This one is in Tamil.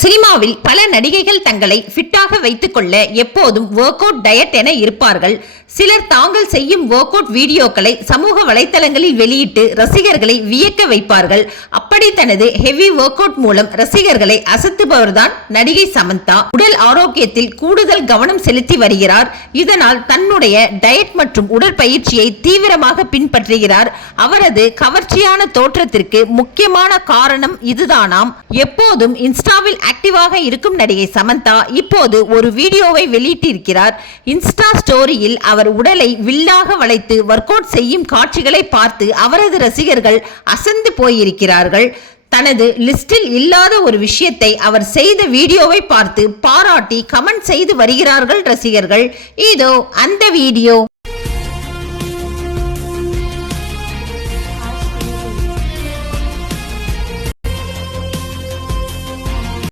சினிமாவில் பல நடிகைகள் தங்களை ஃபிட்டாக வைத்துக் கொள்ள எப்போதும் ஒர்க் அவுட் டயட் என இருப்பார்கள். சிலர் தாங்கள் செய்யும் ஒர்க் அவுட் வீடியோக்களை சமூக வலைத்தளங்களில் வெளியிட்டு ரசிகர்களை வியக்க வைப்பார்கள். அப்படி தனது ஹெவி ஒர்க் அவுட் மூலம் ரசிகர்களை அசத்துபவர்தான் நடிகை சமந்தா. உடல் ஆரோக்கியத்தில் கூடுதல் கவனம் செலுத்தி வருகிறார். இதனால் தன்னுடைய டயட் மற்றும் உடற்பயிற்சியை தீவிரமாக பின்பற்றுகிறார். அவரது கவர்ச்சியான தோற்றத்திற்கு முக்கியமான காரணம் இதுதானாம். எப்போதும் இன்ஸ்டாவில் ஆக்டிவாக இருக்கும் நடிகை சமந்தா இப்போது ஒரு வீடியோவை வெளியிட்டிருக்கிறார். இன்ஸ்டா ஸ்டோரியில் அவர் உடலை வில்லாக வளைத்து ஒர்க் அவுட் செய்யும் காட்சிகளை பார்த்து அவரது ரசிகர்கள் அசந்து போயிருக்கிறார்கள். தனது லிஸ்டில் இல்லாத ஒரு விஷயத்தை அவர் செய்த வீடியோவை பார்த்து பாராட்டி கமெண்ட் செய்து வருகிறார்கள் ரசிகர்கள். இதோ அந்த வீடியோ.